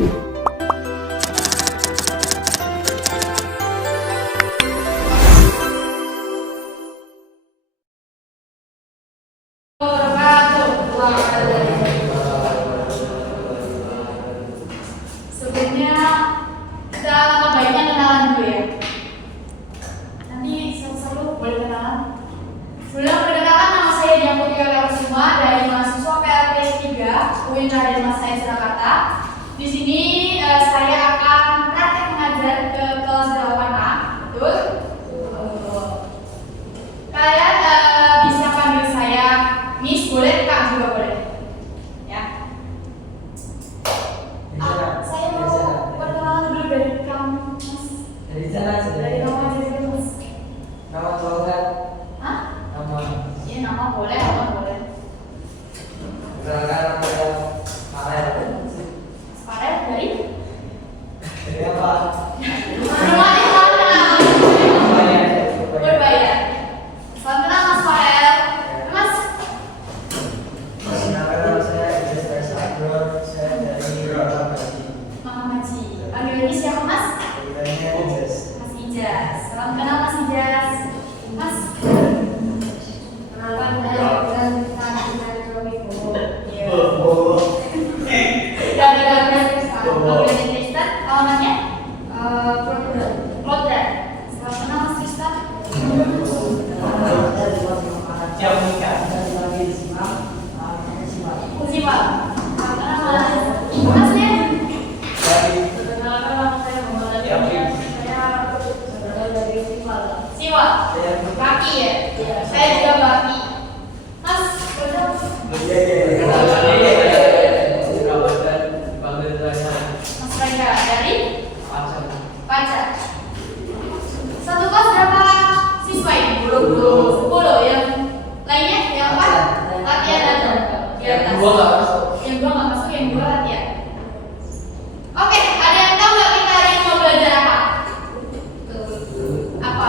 Sebelumnya kita langkah baiknya kenalan dulu ya. Nanti satu-satu boleh kenalan. Sebelum perkenalan, nama saya Dian Putri Kusuma dari mahasiswa PLP 3 UIN Raden Mas Said Surakarta. Di sini saya akan praktek mengajar ke kelas 8A, betul? Kalian bisa panggil saya Miss, boleh Kak juga boleh. Ya. Saya mau perkenalan dulu dari kamu, Mas. Dari sana saja. Dari kamu aja dulu, Mas. Nama keluarga. Hah? Nama. Iya, nama boleh, nama boleh. Perkenalkan nama saya Farel. Farel dari? Dari apa? Rumah di mana? Berbayar. Salam kenal Mas Farel. Mas. Perkenalkan nama saya Ijaz Rasador. Saya dari Mama Haji. Mama Haji. Panggilannya siapa Mas? Panggilannya Ijaz. Mas Ijaz. Salam kenal Mas Ijaz. Mas. Kenalkan saya dengan Romibo. Iya. Dari Kristen. Panggilannya Kristen. Kawanannya? Klodra. Salam kenal Mas Kristen. Siap nikah. Uzimal. Salam kenal Mas. Masnya? Dari Perkenalkan nama saya Muhammad Adrian. Saya berasal dari Siwal. Siwal. Baki ya? Saya juga Baki. Mas, boleh? Mas Raja dari Pacar. Satu kelas berapa siswa ini? 10. Yang lainnya? Yang 4? Latihan atau di atas? Yang 2 nggak masuk. Yang 2 nggak masuk, yang 2 latihan. Oke, ada yang tahu nggak kita hari ini mau belajar apa? Apa?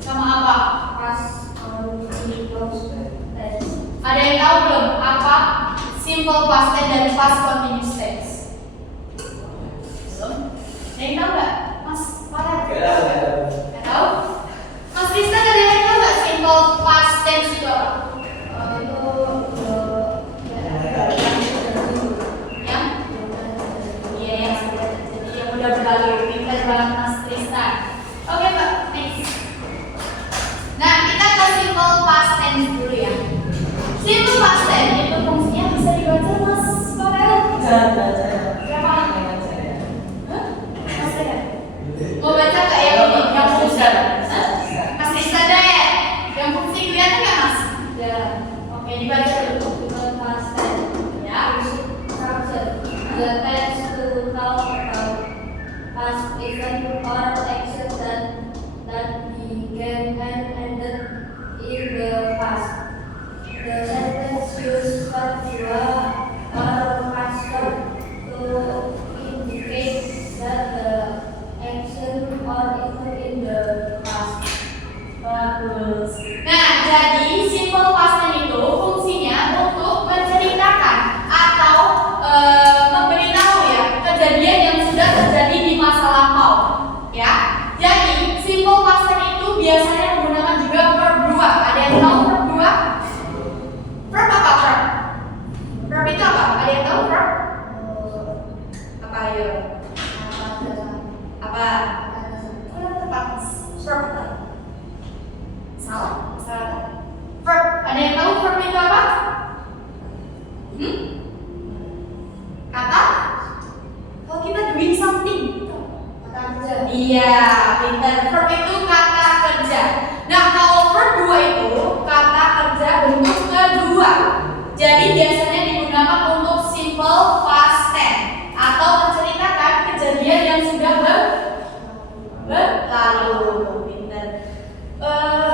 Sama apa? Ada yang tahu belum apa simple past tense dan past continuous tense? Belum? Ada yang tahu nggak? Mas Farel? Nggak tahu? Mas Kristen ada yang tahu nggak simple past tense itu apa? Yang? Iya, yang sudah terjadi, yang udah berlalu. Pintar banget Mas Kristen. Oke Mbak, next. Nah, kita ke simple past tense dulu ya. Simple past tense itu fungsinya bisa dibaca Mas Farel? Berapa? Hah? Mas Farel? Mau baca nggak yang ini? Yang fungsi? Mas Kristen deh. Yang fungsi kelihatan nggak Mas? Ya. Oke, dibaca dulu. Simple past tense. Ya. The tense to talk about past event or action that began and ended in the past. The sentence use verb or past to indicate that the action or event in the past. Bagus. Nah, jadi simple past tense itu fungsinya untuk menceritakan atau memberitahu ya kejadian yang sudah terjadi di masa lampau. Ya, jadi simple past tense itu biasanya menggunakan juga verb 2. Ada yang tahu verb 2? Verb apa verb? Verb itu apa? Ada yang tahu verb? Apa ayo? Apa? Tepat. Verb. Salah. Salah. Verb. Ada yang tahu verb itu apa? Kata? Kalau kita doing something. Kata kerja. Iya, pintar. Verb itu kata kerja. Nah, kalau verb 2 itu kata kerja bentuk kedua. Jadi biasanya digunakan untuk simple past tense atau menceritakan kejadian yang sudah berlalu. Pintar.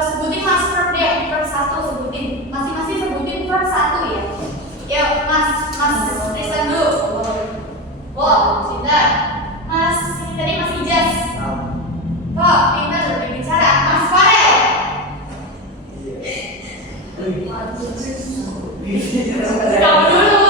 Sebutin Mas verb deh, verb 1 sebutin. Masing-masing sebutin verb 1 ya. Yuk, Mas Kristen dulu. Wow, pintar. Mas, tadi Mas Ijaz. Kok pintar berbicara. Mas Farel. Kamu dulu.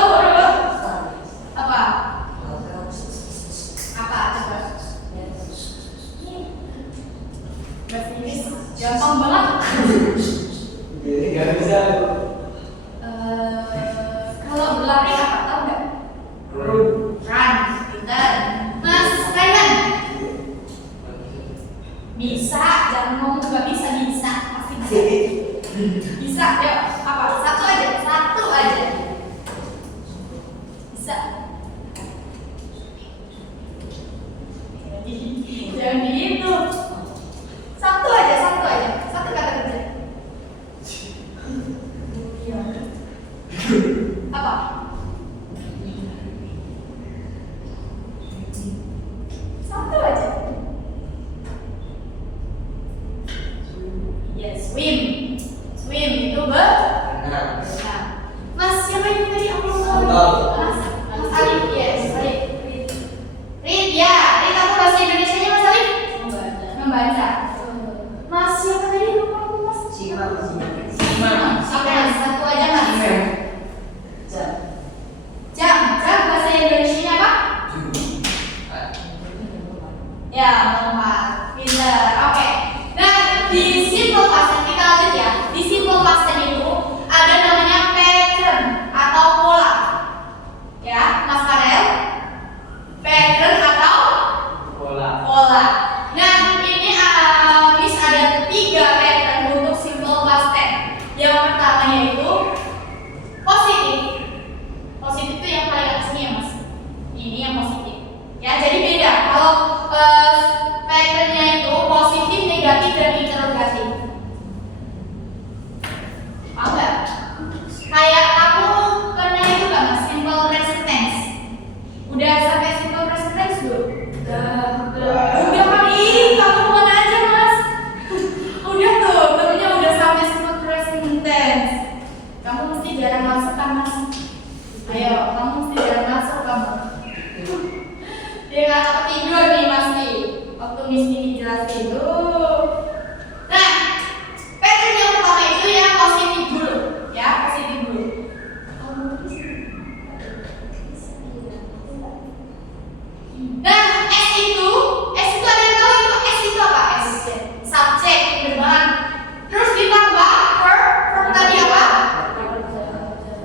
Mas Alif, yes, Alif. Read, ya. Read aku bahasa Indonesianya Mas Alif? Membaca. Mas siapa tadi lupa aku Mas? Oke, satu aja Mas. Jam bahasa Indonesianya apa? Ya, memang. Pinter. Oke. Nah, di simple past tense kita lanjut ya. Di simple past tense itu ada namanya pattern atau pola. Ya, Mas Farel. Pattern atau pola. Nah, ini Miss ada 3 pattern untuk simple past tense. Yang pertama yaitu positif. Positif itu yang paling atas ini ya, Mas. Ini yang positif. Ya, jadi beda. Kalau patternnya itu positif, negatif, dan interrogatif. Paham nggak? Kayak aku pernah itu nggak Mas? Simple present tense. Udah sampai simple present tense belum? Udah kan? Ih, kamu mana aja Mas? Udah tuh, tentunya udah sampai simple present tense. Kamu mesti jarang masuk kan Mas? Ayo, kamu mesti jarang masuk kamu. Dia nggak tidur nih Mas nih. Waktu Miss ini jelasin dulu. Nah, pattern yang pertama itu yang positif dulu, ya positif dulu. Nah, S itu ada yang tahu itu S itu apa? S subjek, bener banget. Terus ditambah verb tadi apa?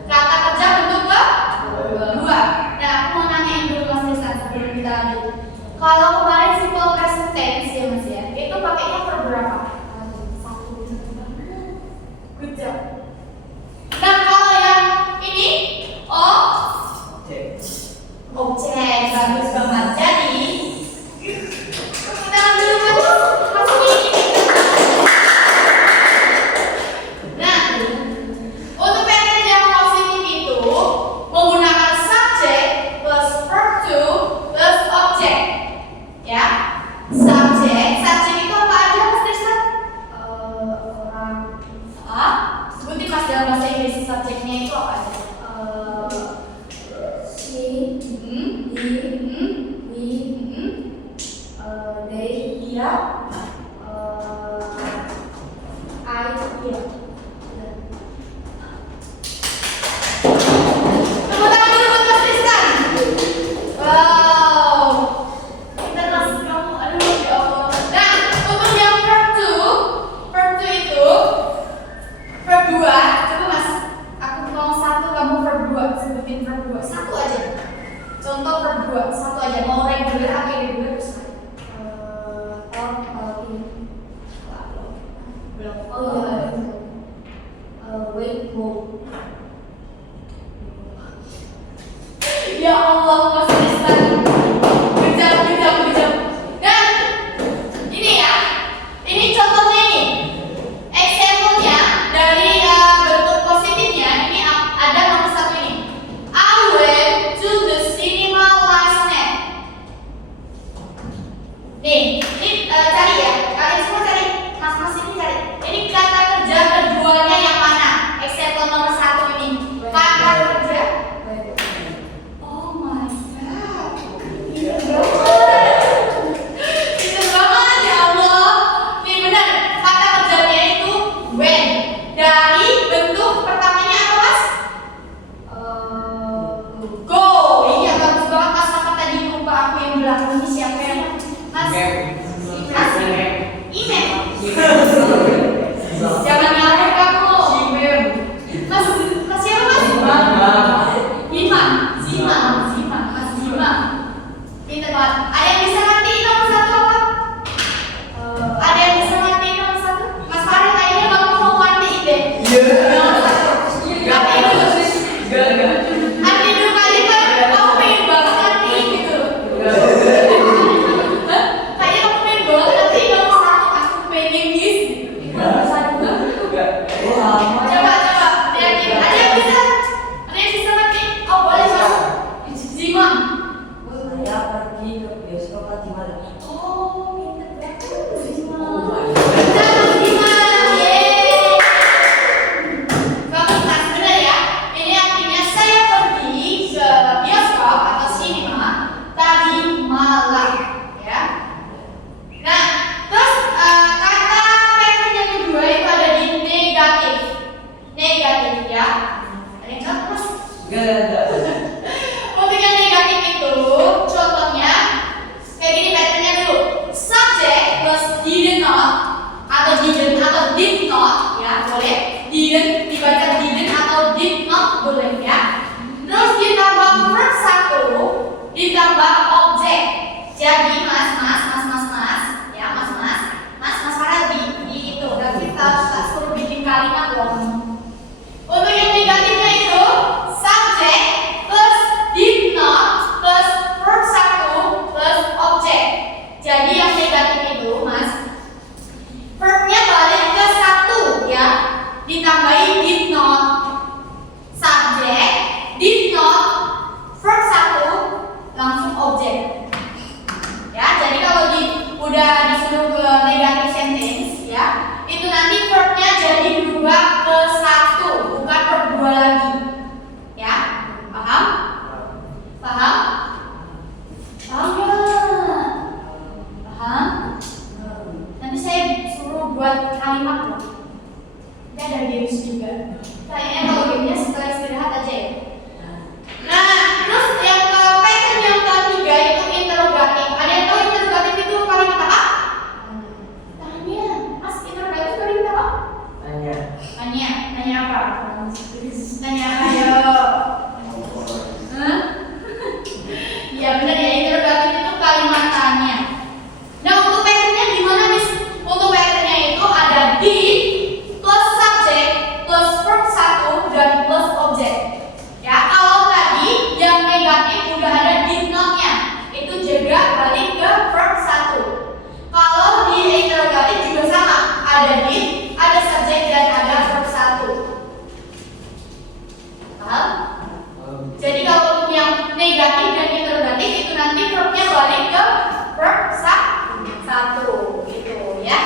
Kata kerja bentuk kedua. Nah, aku mau nanyain dulu Mas Rizal sebelum kita lanjut. Kalau kemarin simple present tense ya Mas ya, itu pakainya verb berapa? 1. Good job. Nah, kalau yang ini objek bagus banget. Jadi kita ambil dulu maksudnya ini. Nah, untuk pattern yang positif itu menggunakan subjek plus verb to plus objek. Ya, subjek itu apa aja Mas Tristan? Orang. Sebutin Mas dalam bahasa Inggris subjeknya itu apa aja? She, he, they, dia, I, dia. Tepuk tangan dulu buat Mas Tristan. Wow. Kita langsung kamu, aduh ya Allah. Nah, untuk yang verb to itu verb 2. Coba Mas, aku mau 1, kamu verb 2. Sebutin verb 2. 1 aja. Contoh verb 2, 1 aja. Mau regular atau irregular bisa. Belum. Oh iya. Wait, go. Ya Allah, Mas Tristan. Bijak. Dan ini ya. Ini contohnya ini. Example-nya dari bentuk positifnya ini ada nomor 1 ini. I went to the cinema last night. Nih, ini cari ya. Kalian semua cari. Mas ini cari. Ini kata kerja keduanya yang mana? Example nomor 1 ini. Kata kerja. Oh my god. Itu banget ya Allah. Nih benar. Kata kerjanya itu when. Dari bentuk pertamanya apa Mas? Go. Iya bagus banget Mas. Apa tadi lupa aku yang bilang ini siapa ya? Mas. Email. Jangan nyalahin kamu. Mas siapa Mas? Zima. Mas Zima. Pinter banget. Ada yang bisa ngertiin nomor 1 apa? Ada yang bisa ngertiin nomor 1? Mas Farel kayaknya kamu mau ngertiin deh. Nomor 1. Ngertiin dulu kali kan. Kamu pengen banget ngertiin gitu. Kayaknya kamu pengen banget ngertiin nomor 1. Aku pengen gitu. Nomor 1. Coba. Lihatin. Ada yang bisa ngertiin? Oh boleh Mas. Zima. Saya pergi ke bioskop tadi malam. Oh, pinter banget Zima. Benar Zima. Yeay. Bagus Mas, benar ya. Ini artinya saya pergi Enggak. Untuk yang negatif itu, contohnya kayak gini patternnya dulu. Subject plus did not atau did not, ya boleh. Didn't dibaca didn't atau did not boleh ya. Terus ditambah verb 1 ditambah objek. Jadi mas ya mas Farabi di itu. Dan kita suruh bikin kalimat loh. Untuk yang negatifnya itu subject plus did not plus verb 1 plus objek. Jadi yang negatif itu mas, verbnya balik ke 1 ya, ditambahin did not, subjek, did not, verb 1, langsung objek. Ya, jadi kalau udah disuruh ke negatif sentence ya, itu nanti verbnya jadi berubah ke 1, bukan verb 2 lagi. Ya, paham? Paham? Paham nggak? Paham? Nanti saya suruh buat kalimat loh. Ini ada games juga. Kayaknya kalau gamenya setelah istirahat aja ya. Nah, terus yang ke pattern yang ketiga itu interrogatif. Ada yang tahu interrogatif itu kalimat apa? Tanya. Mas, interrogatif kalimat apa? Tanya apa? Tanya ayo. Iya benar ya, interrogatif itu kalimat tanya. Nah, untuk patternnya gimana Miss? Untuk patternnya itu ada did plus subject plus verb 1 dan plus objek. Ya, kalau tadi yang negatif udah ada did not-nya, itu juga balik ke verb 1. Kalau di interrogatif juga sama, ada did, ada subjek dan ada verb 1. Paham? Jadi kalau untuk yang negatif dan interrogatif itu nanti verbnya balik ke verb 1 gitu ya.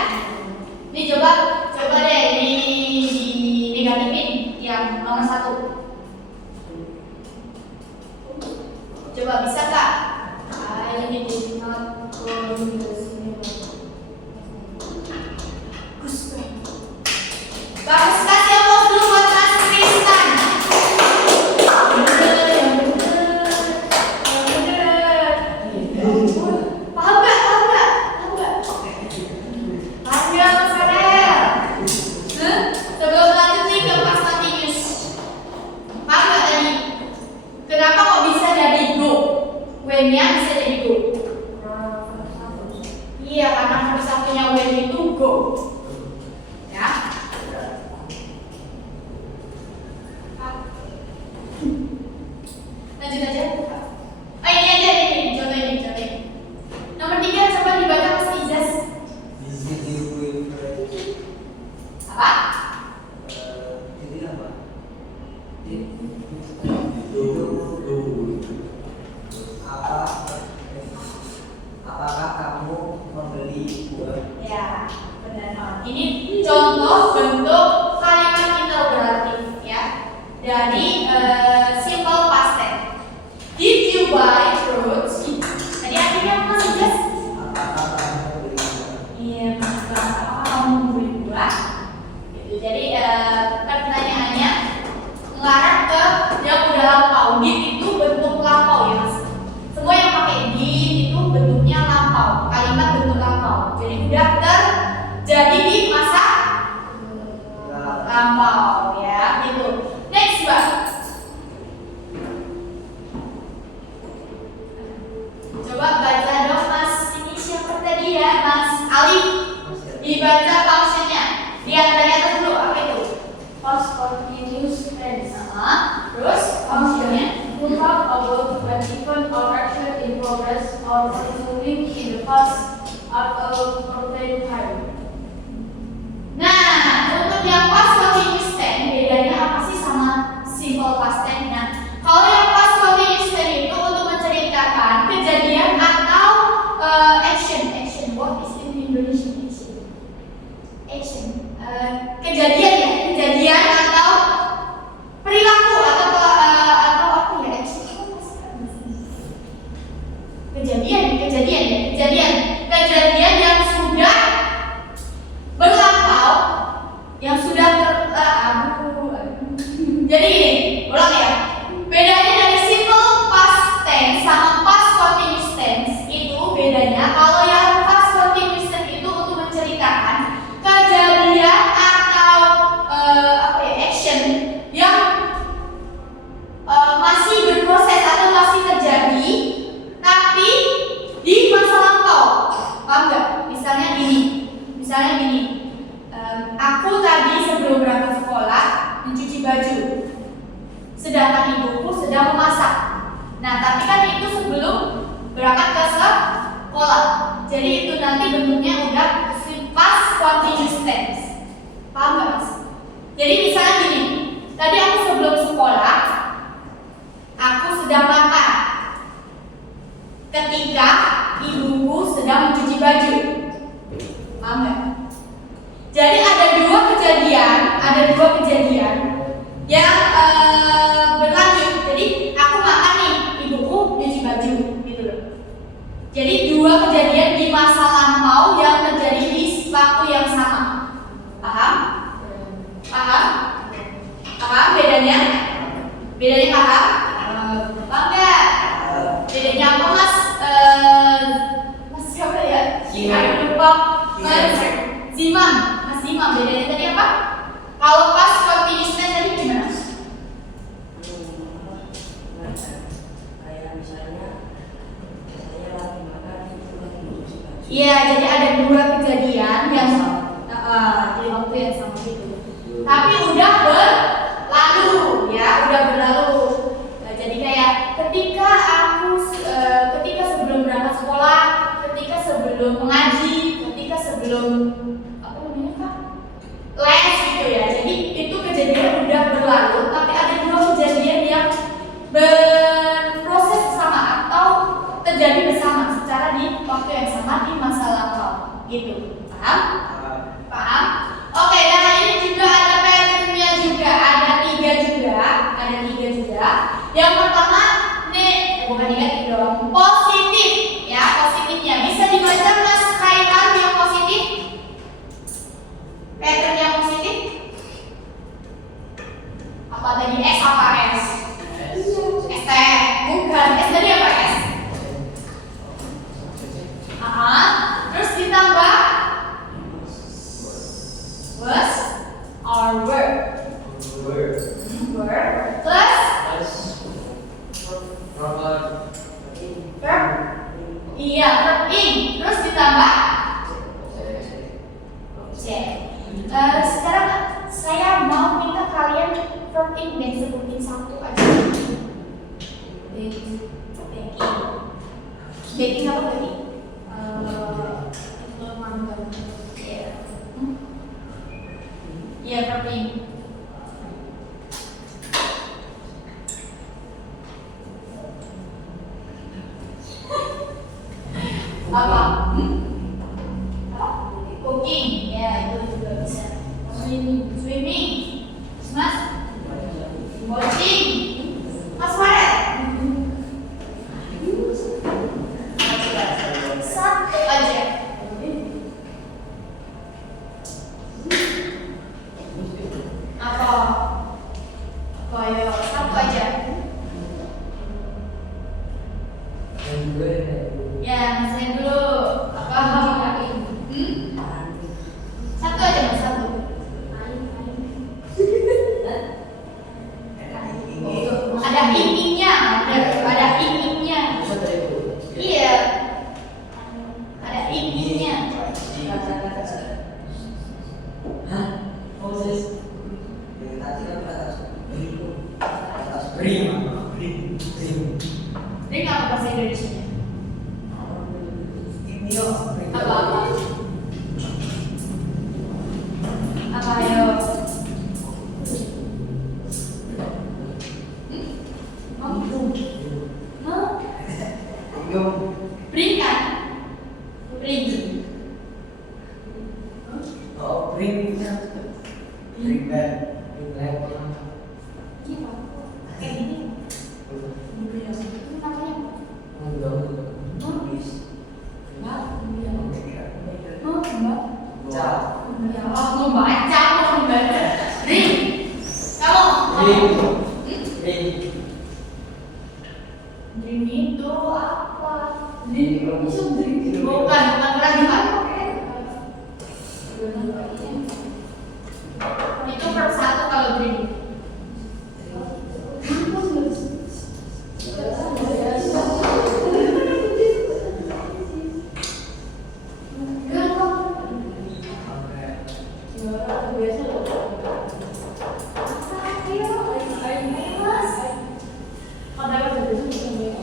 Ini coba deh di negatifin yang nomor 1. Coba bisa kak? I did not go to the cinema. Bagus, kasih applause dulu buat Mas Tristan. Paham gak? Mas Farel? Sebelum lanjut nih ke past continuous. Paham gak tadi? Kenapa kok bisa jadi go? When-nya bisa jadi go. Iya, karena verb satunya when itu go. Ya. Lanjut aja. Oh ini aja ini, contoh ini. Nomor 3 coba dibaca Mas Izas. Apa? Ini apa? Apakah kamu membeli buah? Ya, benar. Ini contoh bentuk kalimat interrogatif ya. Dari simple past tense. Did you buy fruits? Tadi artinya apa Mas Izas? Apakah kamu membeli buah? Iya, apakah kamu membeli buah? Gitu. Jadi pertanyaannya mengarah ke yang udah lampau. Did itu bentuk lampau ya Mas. Semua yang pakai did itu bentuknya lampau, kalimat bentuk lampau. Jadi udah terjadi di masa lampau ya, gitu. Next Mbak. Coba baca dong Mas, ini siapa tadi ya? Mas Alif. Dibaca functionnya. Lihat dari atas dulu, apa itu? Past continuous tense. Terus functionnya? To talk about an event or action in progress or continuing in the past at a certain time. Nah, untuk yang past continuous tense bedanya apa sih sama simple past tense? Nah, kalau yang past continuous tense itu untuk menceritakan kejadian atau action. What is in Indonesian action? Action. Kejadian ya, kejadian atau perilaku atau apa ya? Action. Kejadian berangkat ke sekolah. Jadi itu nanti bentuknya udah past continuous tense. Paham nggak Mas? Jadi misalnya gini, tadi aku sebelum sekolah, aku sedang makan ketika ibuku sedang mencuci baju. Paham nggak? Jadi ada dua kejadian yang berlanjut. Jadi aku makan nih, ibuku nyuci baju, gitu loh. Jadi dua kejadian di masa lampau yang terjadi di waktu yang sama. Paham? Paham? Paham bedanya? Bedanya paham? Paham nggak? Bedanya apa Mas? Mas siapa ya? Ayo lupa. Mas Zimam. Mas Zimam, bedanya tadi apa? Kalau pas continuous tense tadi gimana? Kayak misalnya saya lagi makan itu lagi mencuci baju. Iya, jadi ada dua kejadian yang di waktu yang sama gitu. Tapi udah berlalu, ya, udah berlalu. Nah, jadi kayak ketika ketika sebelum berangkat sekolah, ketika sebelum mengaji, ketika sebelum apa namanya Kak? Les gitu ya. Jadi itu kejadian udah berlalu, tapi ada dua kejadian yang berproses sama atau terjadi bersama secara di waktu yang sama di masa lampau gitu. Paham? Paham? Oke, dan ini juga ada patternnya juga, ada tiga juga. Yang pertama nih, bukan negatif dong, positif ya, positifnya bisa dibaca Mas Khairan yang positif, pattern yang positif apa tadi, S apa S? S teh, bukan, S tadi apa S? Terus ditambah was or were plus verb, iya verb in, terus ditambah C. Sekarang saya mau minta kalian verb in dan sebutin satu aja. Baking apa tadi? Iya, verb in. Apa? Cooking, ya itu juga bisa. Swimming, Mas. Watching, Mas Farel. Satu aja. Apa ya? Satu aja. Ya, saya dulu. Apa? Satu aja Mas, satu. Ada ing-ingnya, ada ing-ingnya. Iya. Ada ing-ingnya. Ring apa bahasa Indonesia-nya? Apa? Apa ayo? Bring kan? Bring. Oh, bring back. Bring back. Iya Pak. Kayak gini. Ini namanya apa? Mau membaca. Ring. Kamu. Ring itu apa? Bukan keranjang. Itu per satu kalau drink.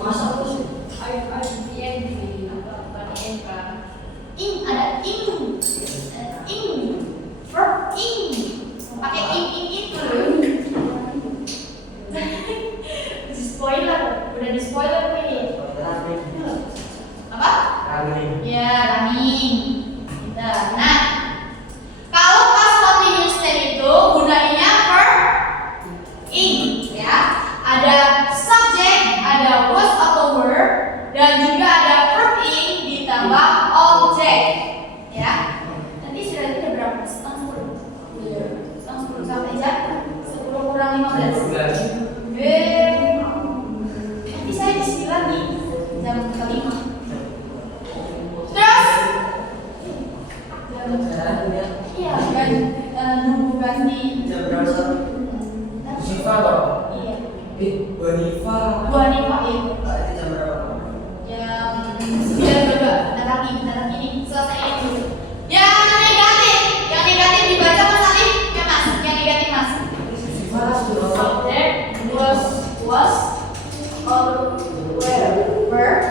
Masa Udah di spoiler nih. Running. Apa? Running. Ya, running. Gitu. Nah, kalau past continuous tense itu gunanya verb ing, ya. Ada subject, ada was atau were, dan juga ada verb ing ditambah object, ya. Nanti sudah ada berapa? Setengah 10. Setengah 10 sampai jam 10 kurang 15. Nanti saya di sini lagi jam 5. Terus iya kan nunggu ganti. Jam berapa? Siva dong. Iya. Bonifa. Gua nih Pak ya. Itu jam berapa? Jam 9 juga. Bentar lagi ini selesai ini dulu. Yang negatif dibaca Mas Alif ya Mas. Yang negatif Mas. Siva sudah. Subject was or were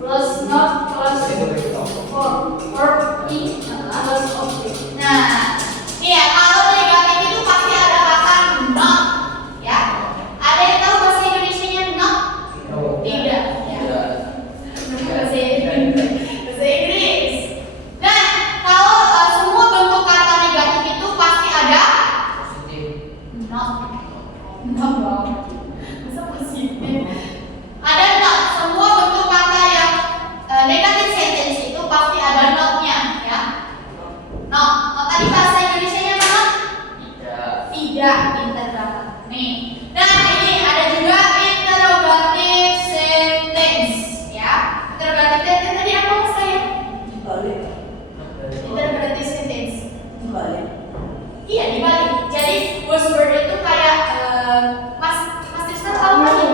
plus not plus verb ing plus object. Nah, ini ya kalau negatif itu pasti ada kata not, ya. Ada yang tahu bahasa Indonesianya not? Tidak, ya. Bahasa Inggris. Nah, kalau semua bentuk kata negatif itu pasti ada not. Not dong. Masa positif? Ada not. Semua bentuk kata yang negatif sentence itu pasti ada not-nya, ya. Not. Not tadi bahasa Indonesianya apa? Tidak. Pintar banget. Nih. Nah, ini ada juga interrogative sentence, ya. Interrogative sentence tadi apa Mas saya? Balik. Interrogative sentence. Balik. Iya, dibalik. Jadi buzzword itu kayak Mas Tristan tahu nggak ya?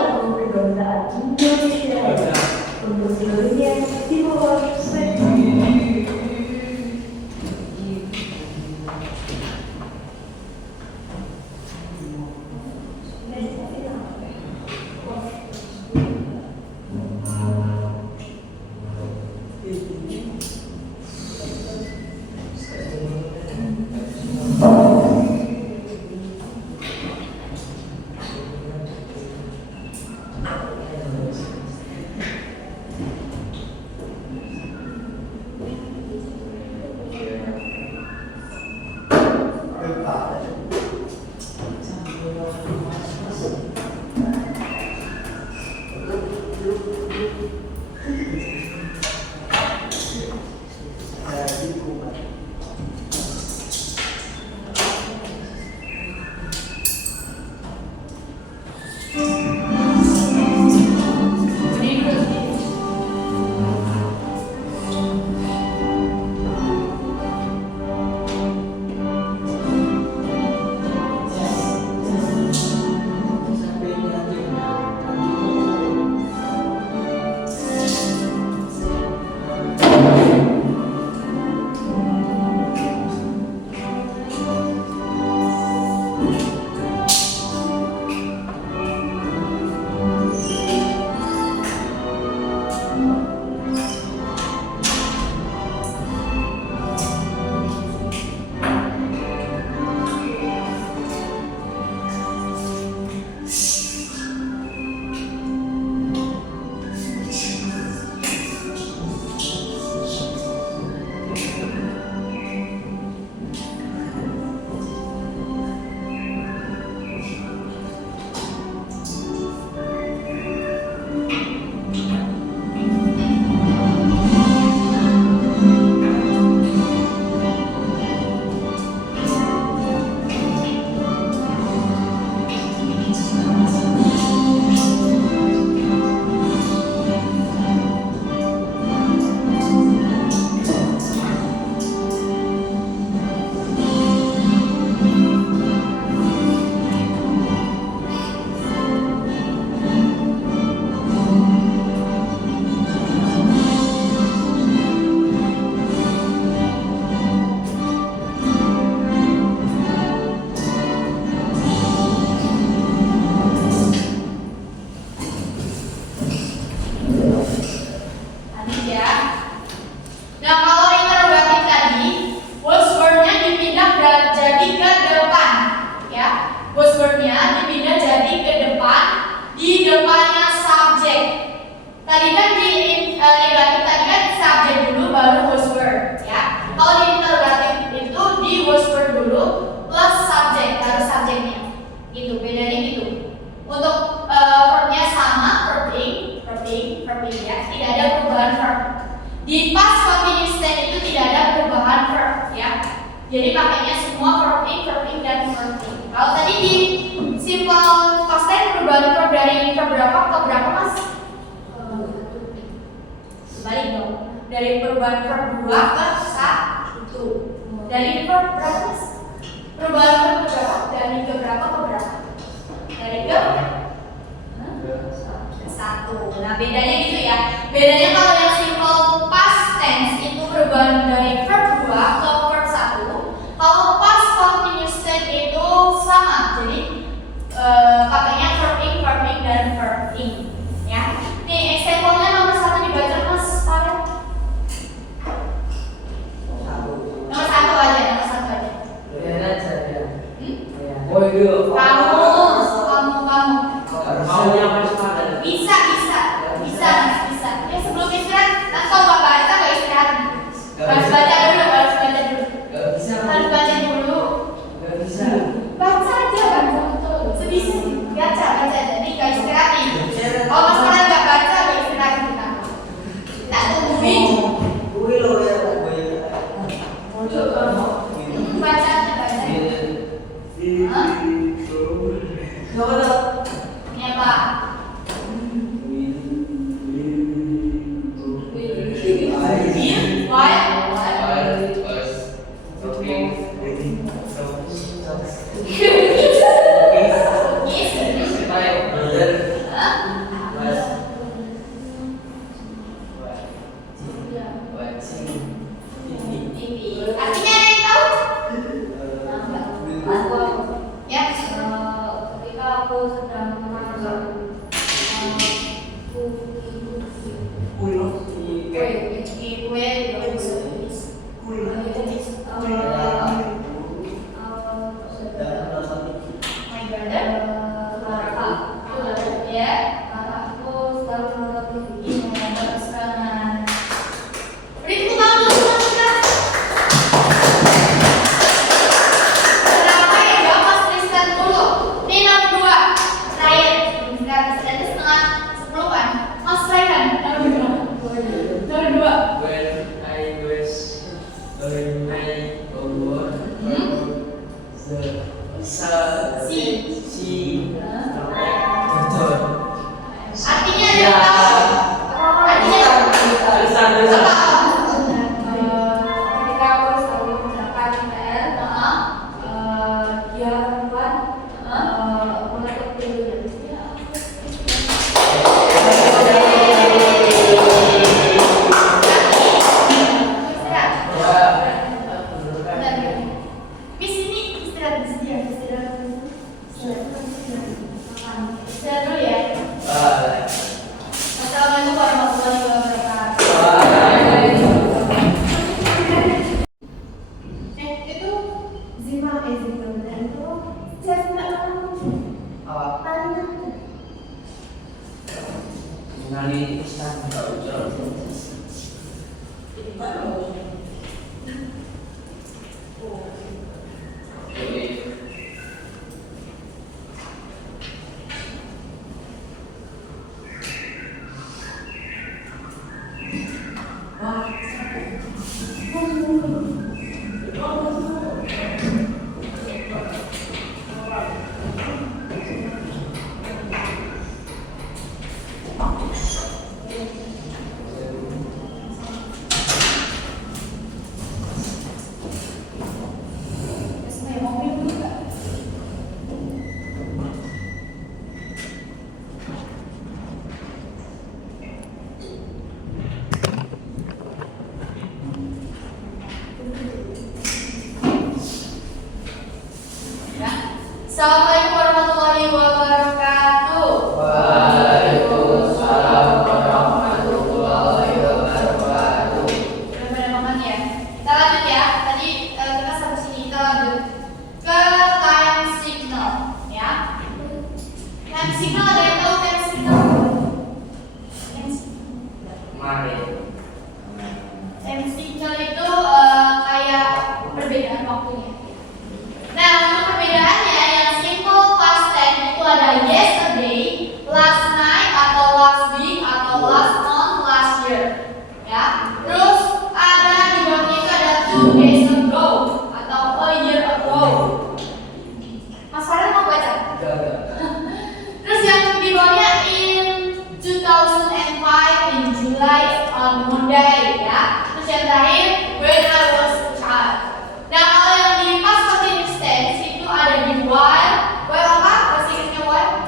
Tadi kan di negatif tadi kan subjek dulu baru was were ya. Kalau di interrogatif itu di was were dulu plus subjek baru subjeknya. Gitu, bedanya gitu. Untuk verbnya sama, verb ya, tidak ada perubahan verb. Di past continuous tense itu tidak ada perubahan verb ya. Jadi pakainya semua verb in, dan verb in. Kalau tadi di simple past tense perubahan verb dari verb berapa ke berapa Mas? Balik dong. Dari perubahan verb 2 ke 1. Dari verb berapa Mas? Perubahan verb ke berapa? Dari ke berapa ke berapa? Dari ke 1. Nah, bedanya gitu ya. Bedanya kalau yang simple past tense itu perubahan dari verb 2 ke verb 1. Kalau past continuous tense itu sama. Jadi pakainya verb in, dan verb in ya. Nih, example-nya nomor 1 dibaca Mas Farel. Nomor 1 aja. Bisa. Ya sebelum istirahat, nanti kalau nggak baca nggak istirahat. Harus baca dulu. Harus baca dulu. Baca aja. Sebisa. Baca aja. Nih nggak istirahat nih. Kalau Mas Farel nggak baca, nggak istirahat kita. Kita tungguin. Baca aja. Hah? Ini apa? Artinya ada yang tahu? Ya. Ketika aku sedang memasak Artinya ada yang tahu? Artinya ketika aku sedang mengerjakan PR, dia perempuan mengetuk pintunya. Istirahat dulu ya. Assalamualaikum warahmatullahi wabarakatuh. Itu Zima itu Assalamualaikum warahmatullahi wabarakatuh. Waalaikumsalam warahmatullahi wabarakatuh. Udah pada makan ya? Kita lanjut ya. Tadi kita sampai sini, kita lanjut ke time signal ya. Time signal ada yang tahu time signal? yang terakhir when I was a child. Nah kalau yang di past continuous tense itu ada di while apa? Pasti ingatnya while?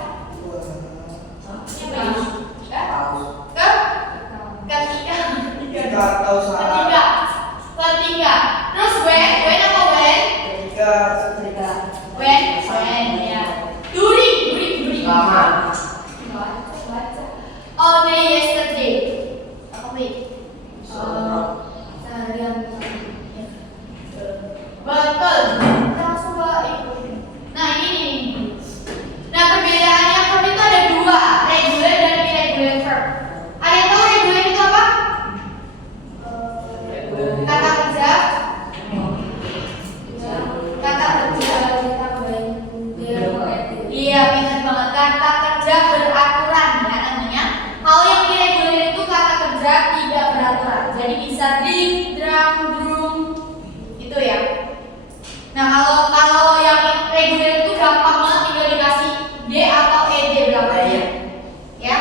Ketiga. Terus when apa when? When ya. During. Lama. Only yesterday. Apa wait? Betul. Langsung bawa itu. Nah ini. Nah perbedaannya verb itu ada dua, regular dan irregular verb. Ada yang tahu regular itu apa? Kata kerja. Iya, ingat banget kata kerja beraturan ya namanya. Hal yang irregular itu kata kerja tidak beraturan. Jadi bisa drink, drum, drum, itu ya. Nah kalau yang regular itu gampang banget tinggal dikasih d atau ed belakangnya, ya.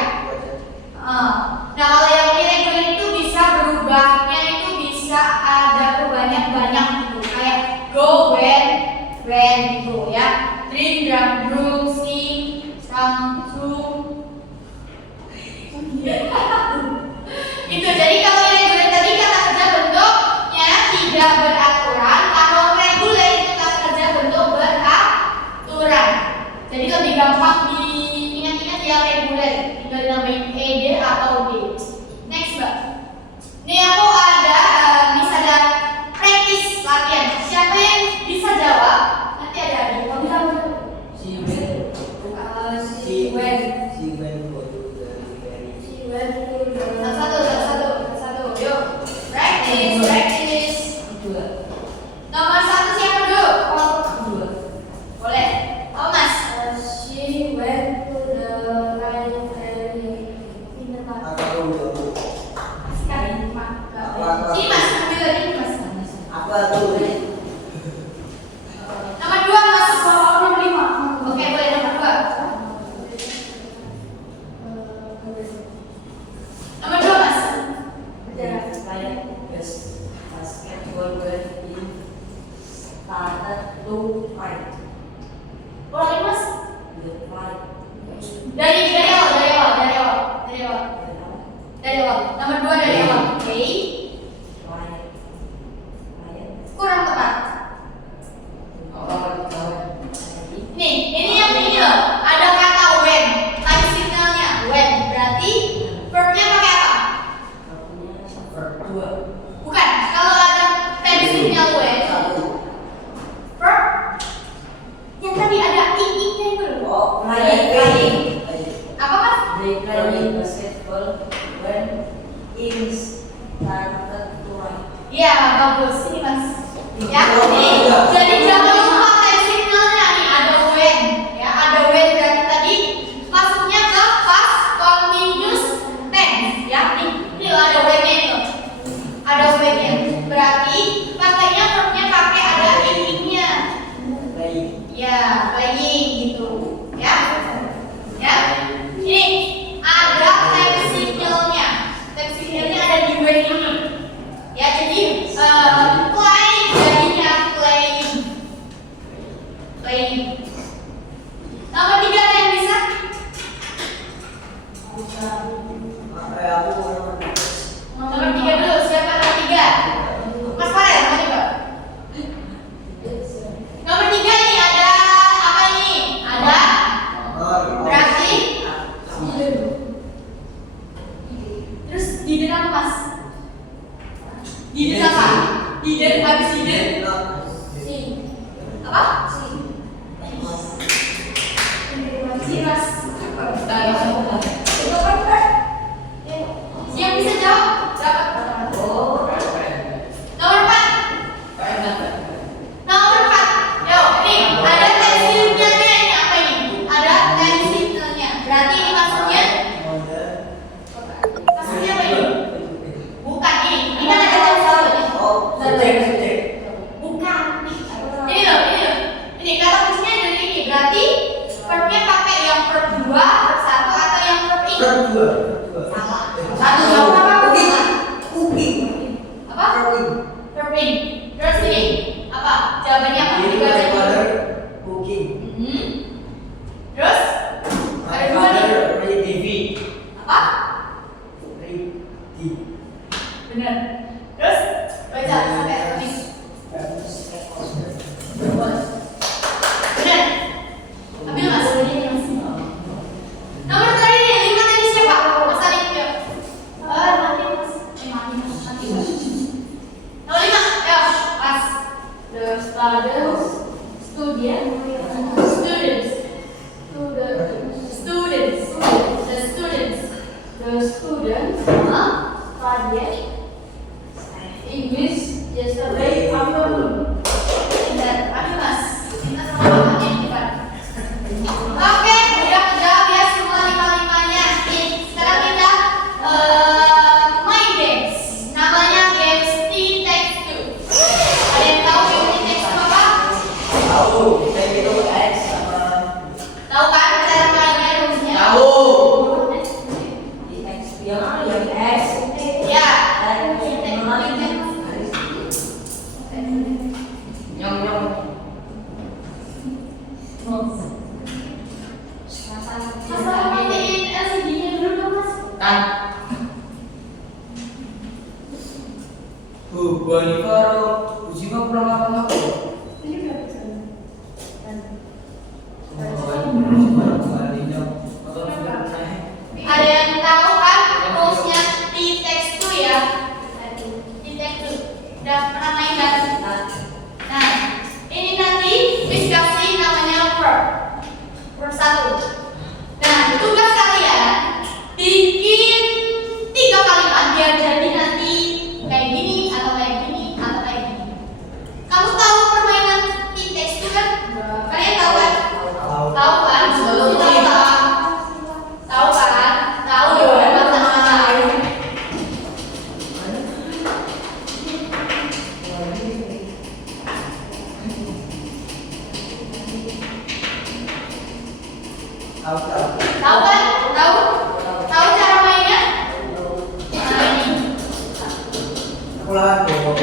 Nah kalau yang irregular itu bisa berubahnya itu bisa ada perubahannya banyak gitu. Kayak go, when gitu ya. Drink, drum, drum, sing, sang, sung. Itu jadi kalau irregular tadi kata kerja bentuknya tidak beraturan, kalau regular itu kata kerja bentuk beraturan. Jadi lebih gampang diingat-ingat yang regular, tinggal dinamain ed atau d. Next mbak. Nih aku ada misalnya practice latihan. Siapa yang bisa jawab? Nanti ada adik. Kamu bisa satu. Yuk, practice. Nomor 1 siapa dulu? Boleh. Oh mas. She went to the library in the park. Sekali sini mas, ambil lagi mas. Nomor 2 mas. Nomor 5. Oke boleh nomor 2. Nomor 2 mas. Ulangi mas. Dari awal. Nomor 2 dari awal. Oke. Kurang tepat. Nih, ini yang ini loh. Ada kata when. Tadi signalnya when. Berarti verbnya pakai apa? Bukan. Kalau ada tensinya when. Verb yang tadi ada ing-ingnya itu loh. Apa mas? Iya, bagus. Ini mas. Ya, nih. Jadi jangan lupa tensinya nih ada when. Ya, ada when berarti tadi masuknya ke past continuous tense. Ya, nih ada when-nya itu. Ada when-nya. Berarti pakainya verbnya pakai ada ing-ingnya. Ya, playing gitu. Ya. Ini ada tense signalnya. Tense signalnya ada di when ini. Ya, jadi play jadinya playing. Nomor 3 ada yang bisa? Nomor 3 dulu. Siapa nomor 3? Mas Farel, mari Pak. Nomor 3 ini ada apa ini? Ada berarti terus diden apa mas? Diden apa? Diden habis diden apa? Si mas. Yang bisa jawab dapat. Nomor 4. Yo, nih ada tensinya ini apa ini? Ada tensinya. Berarti ini masuknya apa ini? Bukan ini. Ini kan ada tensinya. Bukan. Ini loh. Ini kata kuncinya dari ini. Berarti verbnya pakai yang verb 2, verb 1 atau yang verb ini? Salah. Satu jawab apa? Apa? Yang mana yang S? Ya. Nyong nyong. Mas matiin LCD-nya dulu dong, Mas. Kan. Buani karo uji kok pulang apa? Ini udah bisa. Ada yang tahu kan rules-nya T-text 2 ya? T-text 2. Udah pernah main kan? Nah, ini nanti Miss kasih namanya verb. Verb 1. Nah, tugas kalian bikin 3 kalimat biar jadi nanti kayak gini atau kayak gini atau kayak gini. Kamu tahu permainan T-text 2 kan? Kalian tahu kan? Tahu kan? Tahu kan? Tahu kan? Tahu dong mana-mana. Tahu. Tahu kan? Tahu? Tahu cara mainnya? Nah, ini. Aku lawan Bobo.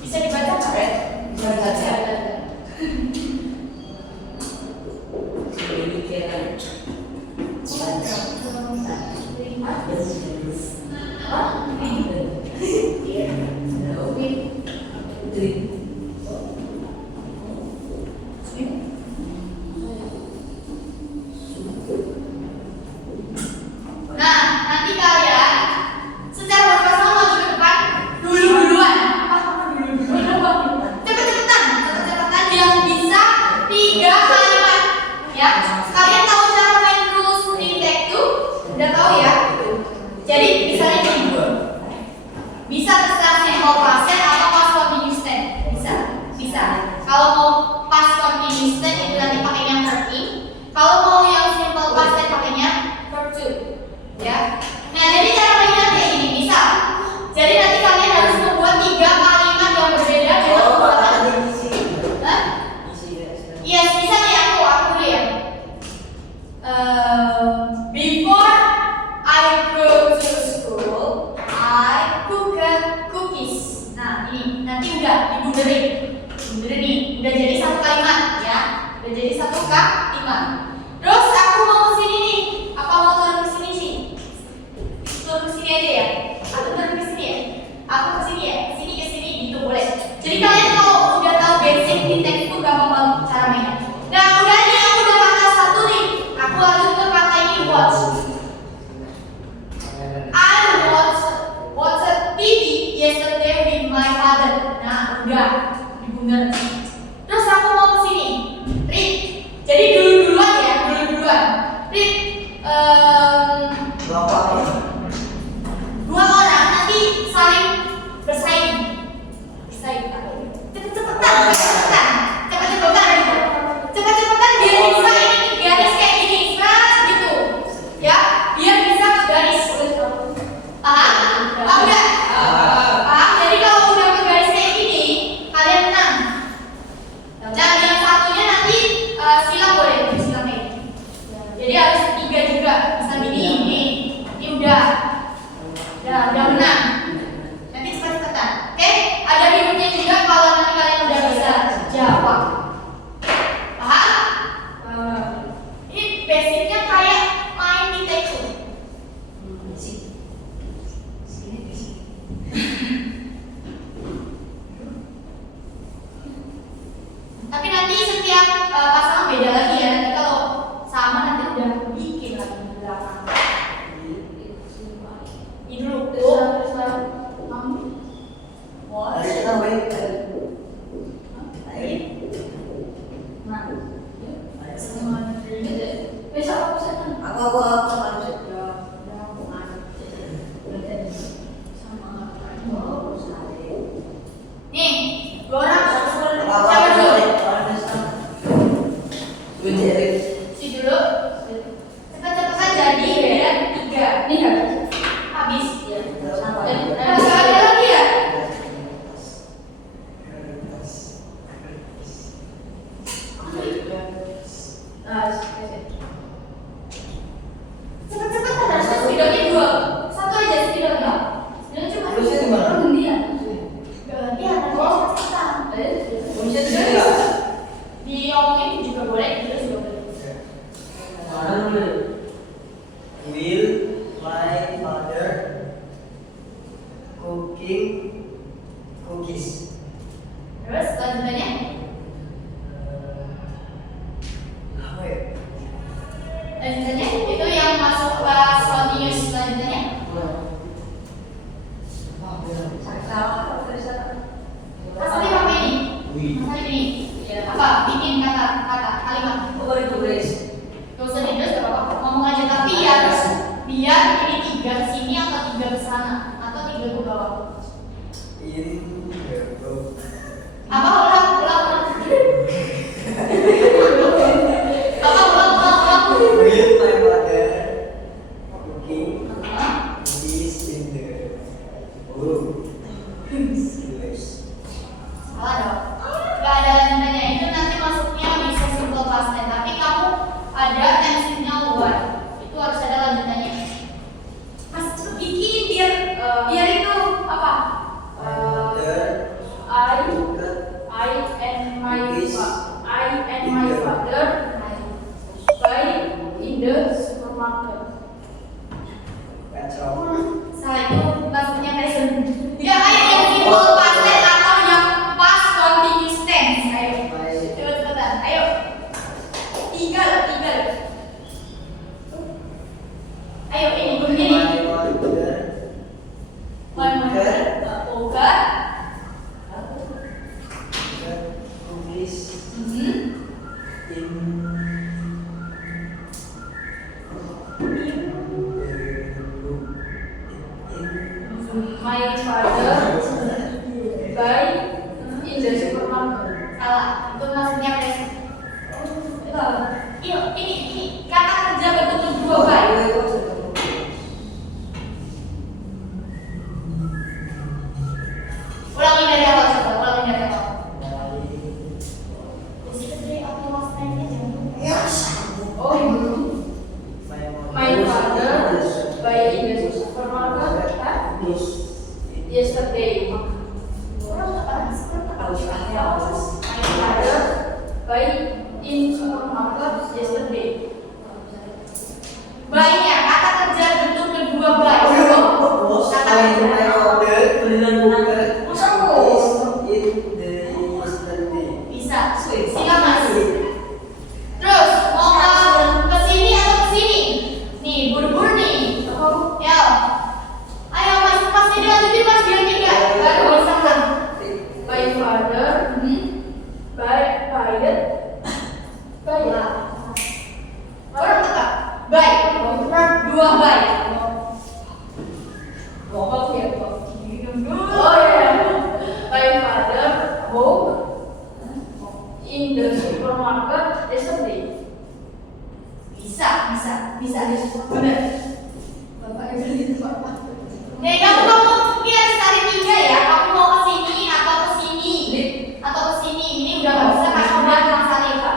Bisa dibaca nggak? Bisa dibaca. Nah, nanti kalian secara bersama maju ke depan duluan. Cepet-cepetan yang bisa 3 kalimat. Ya, kalian tahu cara main rules T-text 2? Udah tahu ya? Jadi misalnya gini, bisa terserah simple past tense atau past continuous tense. Bisa. Kalau mau past continuous tense itu nanti pakainya verb ing. Kalau mau yang simple past tense pakainya verb to. Ya. Nah, jadi cara mainnya kayak gini. Misal, jadi nanti kalian harus membuat 3 kalimat yang berbeda dengan pembuatan. Hah? Yes, misalnya aku dulu ya. Before I go to school, I cook cookies. Nah, ini nanti udah dibunderin. Nih, udah jadi 1 kalimat ya. Udah jadi 1 kalimat. Terus aku mau ke sini nih. Apa mau turun ke sini sih? Turun ke sini aja ya. Aku turun ke sini ya. Aku ke sini ya. Ke sini gitu boleh. Jadi kalian kalau udah tahu basic di teks itu gampang banget cara mainnya. Nah, udah nih aku udah kata 1 nih. Aku lanjut ke kata ini watch. I watched TV yesterday with my father. Nah, udah dibunder. Terus aku mau ke sini. Read. Jadi duluan ya, duluan. Read. 2 orang nanti saling bersaing. Cepet-cepetan biar bisa ini garis kayak gini, gitu. Ya, biar bisa ke garis. Paham? Paham nggak? Paham? Jadi kalau udah ke garis kayak gini, kalian menang. Dan yang satunya nanti silang boleh, silang kayak gini. Jadi harus 3 juga. Misal ini udah menang. Nanti cepat-cepatan. Oke? Ada hidupnya juga kalau nanti kalian udah bisa jawab. Paham? Ini basicnya kayak main di teks. Tapi nanti setiap pasangan beda lagi ya. Nanti kalau sama nanti udah bikin lagi di belakang. Ini dulu. Besok aku senang. Aku harus Nih, 2 orang siapa dulu? Si dulu. Cepat-cepat jadi ya 3. Ini habis. Habis. sudah ke bawah. In the book. Apa ulang? Apa ulang? With my mother cooking Hah? is in the book. English. Salah dong. Gak ada lanjutannya. Itu nanti masuknya bisa simple past tense. Tapi kamu ada tensinya one. Itu harus ada lanjutannya. Mas cepet bikin biar itu apa? Mother I cooked and my is father buy in the supermarket. That's all. Salah itu maksudnya present. Ya ayo yang simple past tense atau yang past continuous tense. Ayo. Cepet-cepetan. Ayo. Tiga. Ayo ini. My mother One more. Over. cookies Mhm. in My father buy in the supermarket. Salah. Itu maksudnya present. Yuk, ini kata kerja berbentuk dua baik. Ulangin dari awal coba, ulangin dari awal. Yesterday atau last night aja. Oh, my father buy in the supermarket yesterday. Kurang apa? My father buy in supermarket yesterday. Baiknya kata kerja bentuk kedua baik. Kata kerja. Bisa. Siap mas. Terus mau ke sini atau ke sini? Nih buru-buru nih. Ya. Ayo mas, pasti dilanjutin mas biar tiga. Baru bisa kan? My father buy Kurang apa? Baik. Dua baik. Oh yeah. My father bought in the supermarket yesterday. Bisa. Benar. Bapak beli bapak. Nih kamu ini harus cari tiga ya. Kamu mau ke sini atau ke sini? Atau ke sini. Ini udah nggak bisa karena udah Kang Salih Pak.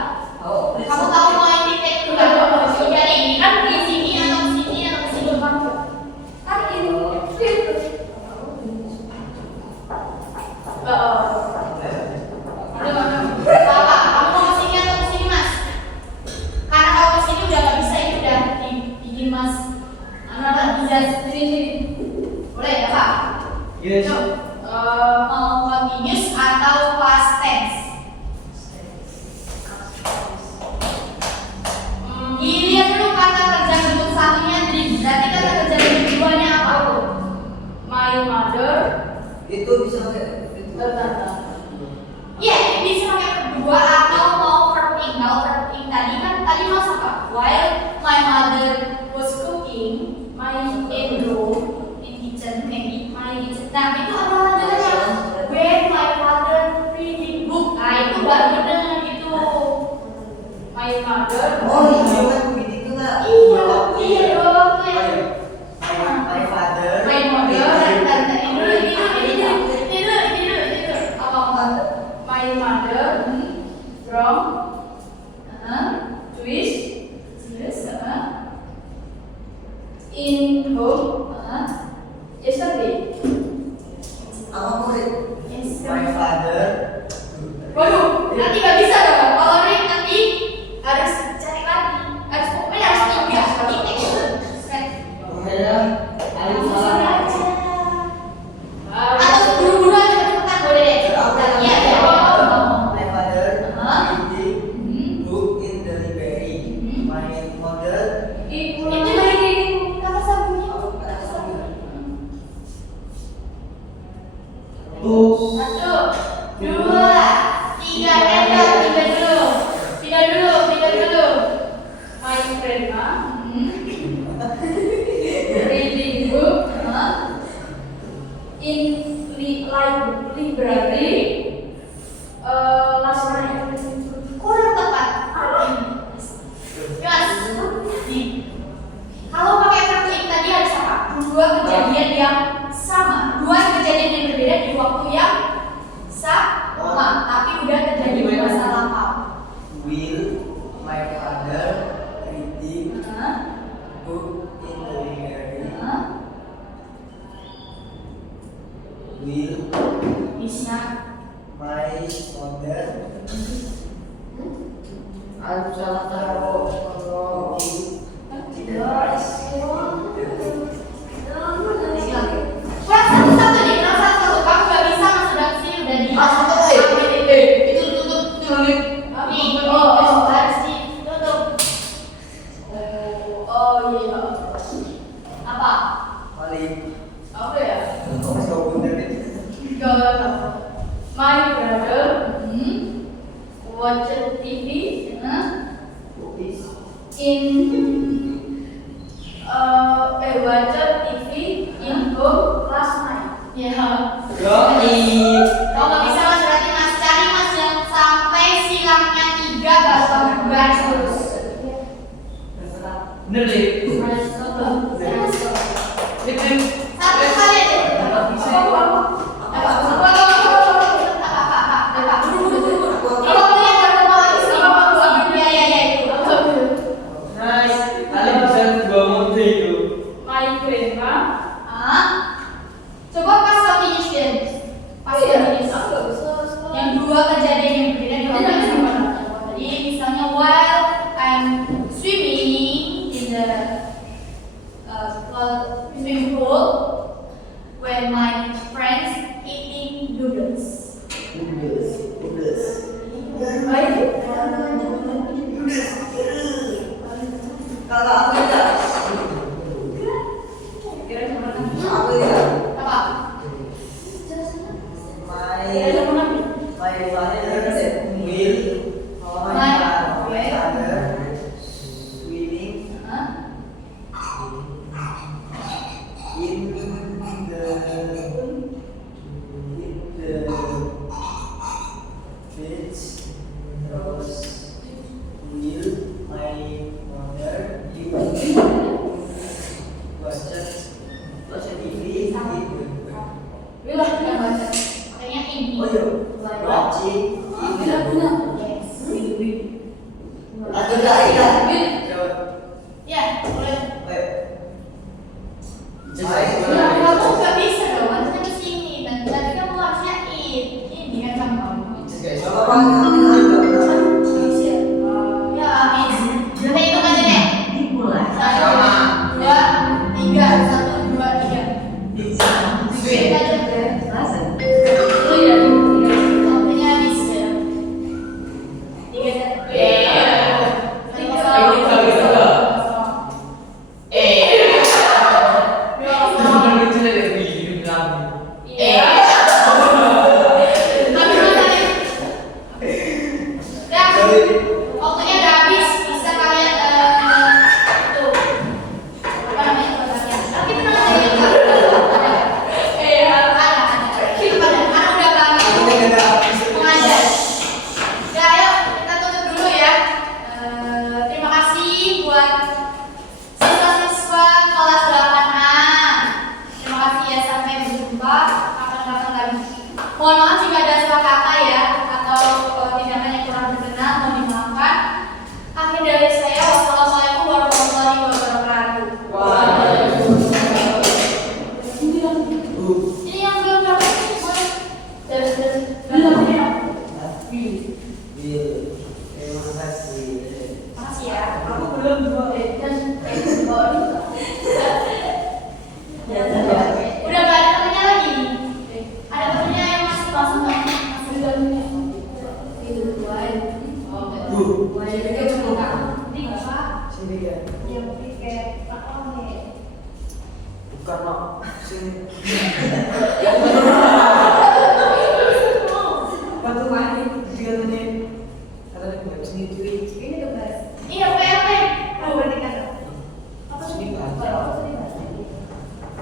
Kamu tahu mau yang di take dulu atau tiga nih? Ini kan di sini atau ke sini atau ke sini? Kan ini. Bapak, kamu mau ke sini atau ke sini mas? Karena kalau ke sini udah nggak bisa itu udah bikin mas. Anak bisa sini. Boleh ya Pak? Yes. Mau continuous atau past tense? Dilihat dulu kata kerja bentuk satunya dari berarti kata kerja bentuk duanya apa? My mother Itu bisa pakai itu. Iya, bisa pakai kedua atau mau verb ing. Kalau verb ing tadi mas apa? While my mother was cooking, my in kitchen, my kitchen. Nah itu apa lanjutannya? When my father reading book. Nah itu baru benar itu. my mother Oh iya kan begitu nggak? Iya dong. My father. My mother dan ini dulu. Apa? my mother from Swiss in home yesterday. Apa murid? Yes. My father. Waduh, nanti nggak bisa dong. Kalau read nanti harus cari lagi. Pokoknya harus tiga. Ini action. Saya Ayu salah. Atau buru-buru aja cepetan boleh deh. Cepetan. Iya ya. My father reading book in the library. My mother. Itu dari kata sabunnya. Book. 1, 2, 3, pindah dulu. My grandma reading book library last night. Kurang tepat. Mas, kalau pakai kata if tadi harus apa? Dua kejadian yang sama, dua kejadian yang berbeda di waktu yang sama, tapi udah terjadi di masa lampau. Will my father reading book in the library? Will Bisa. my mother Aku salah taruh. Kurang satu-satu nih, kurang satu. Kamu gak bisa masuk dari sini udah di. Harus ditutup. Oh iya. Apa? Malik. Apa ya? Mas kau pun tadi. My brother watched TV watched TV in home last night. Ya. Yoi. Kalau nggak bisa mas berarti mas cari mas yang sampai silangnya 3 baru kamu garis lurus. Bener deh. Satu kali aja. Nice. Kalian bisa dua mode itu. My grandma Coba pas continuous tense. Pas continuous. Yang dua kejadian yang berbeda di waktu yang sama. Jadi misalnya while I'm swimming in the swimming pool when my friends eating noodles. Kalau aku tidak. Aku tidak. Apa? My father will swimming Hah? in the beach. Terus will my mother watch TV Bilang yang baca. Makanya ini. oh iya watching Yes. atau tidak ya jawab Ya, boleh. baik Ya, kamu nggak bisa dong, harusnya di sini. Dan tadi kamu harusnya ini kan kamu. apa Ya, Amis. Kita hitung aja deh. 1, 2, 3. 1, 2, 3. Hitung aja. Waktunya habis ya.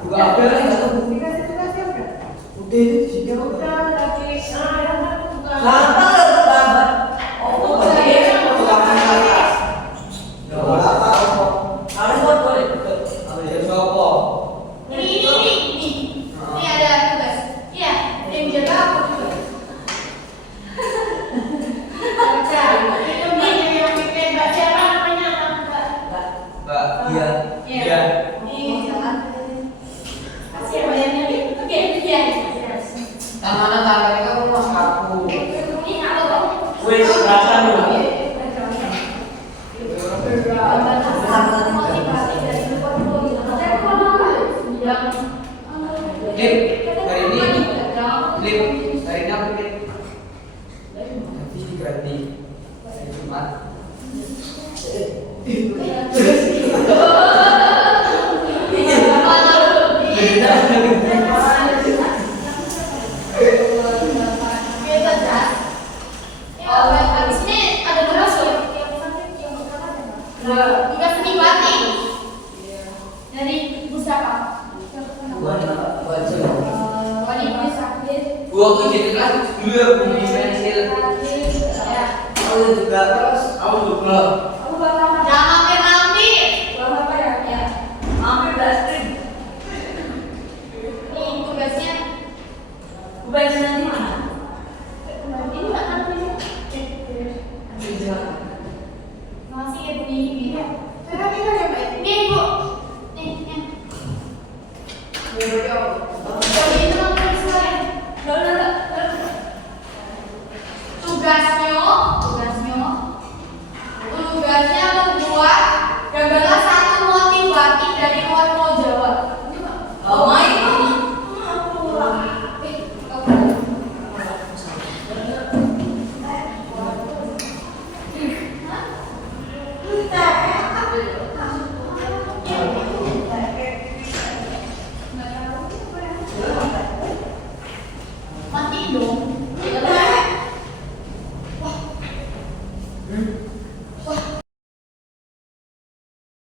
2 April Ini ada tugas. Iya, yang jaga aku juga. Habis ini ada tugas loh. Tugas seni batik dari Ibu siapa? Wali Ibu Sakit. Gua tuh jadi kelas dulu ya bumi pensil. Ya. Aku juga kelas. Aku juga. Jangan mampir-mampir. Ya. Hampir dastring. Nih tugasnya. Bukan nanti mana? Ini nggak tahu ini. Masih ya bunyi ini. Sekarang kita coba. Nih Bu. Nih. Jadi itu langsung sekalian. Tugasnya membuat gambaran satu motif batik dari luar Pulau Jawa. Oh my. Mati dong.